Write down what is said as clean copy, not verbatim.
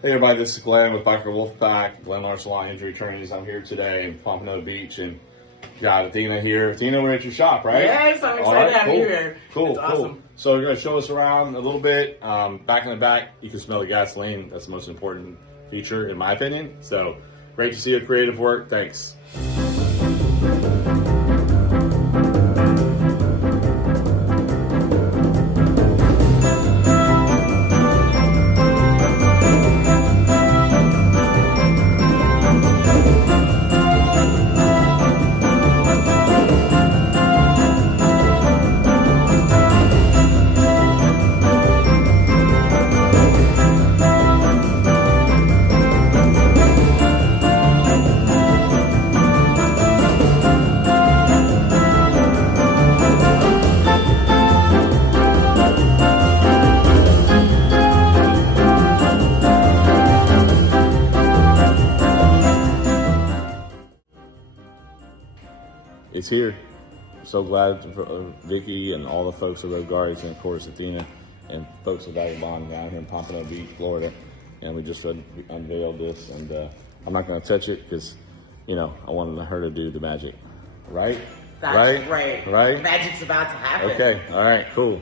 Hey everybody, this is Glen with Biker Wolfpack, Glen Larson Law Injury Attorneys. I'm here today in Pompano Beach and got Athena here. Athena, we're at your shop, right? Yes, I'm excited to have you here. Cool, It's awesome. So you're going to show us around a little bit. Back in the back, you can smell the gasoline. That's the most important feature, in my opinion. So great to see your creative work. Thanks. It's here. I'm so glad for Vicky and all the folks at Road Guards and of course Athena and folks at Vagabond down here in Pompano Beach, Florida. And we just unveiled this, and I'm not going to touch it because, you know, I wanted her to do the magic. Right? That's right. Right? Magic's about to happen. Okay. All right. Cool.